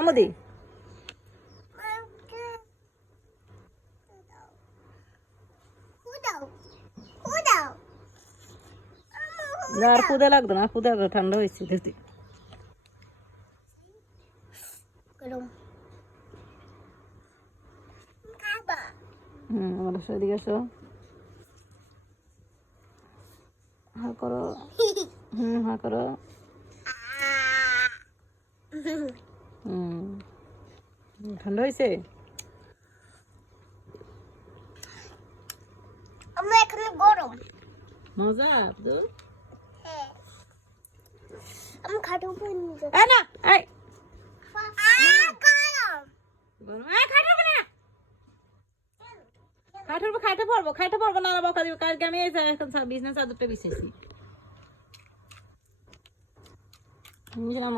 Amadi আর ক্ষুদা লাগতো না, ক্ষুদা ঠান্ডা হয়েছে দেখতে। আমার এদিকে আসো, হা করো, হা করো। ঠান্ডা হয়েছে? আমরা এখানে গরম মজা আব্দুল। হ্যাঁ আমি খাটের উপর নিয়ে যাব। এই না এই গরম গরম, এই খাটের উপর না, খাটের উপর খাইতে পারবো না, বকা দিব। কালকে আমি এই যে এখন বিজনেস চাদরটা বিছেছি। বুঝলাম।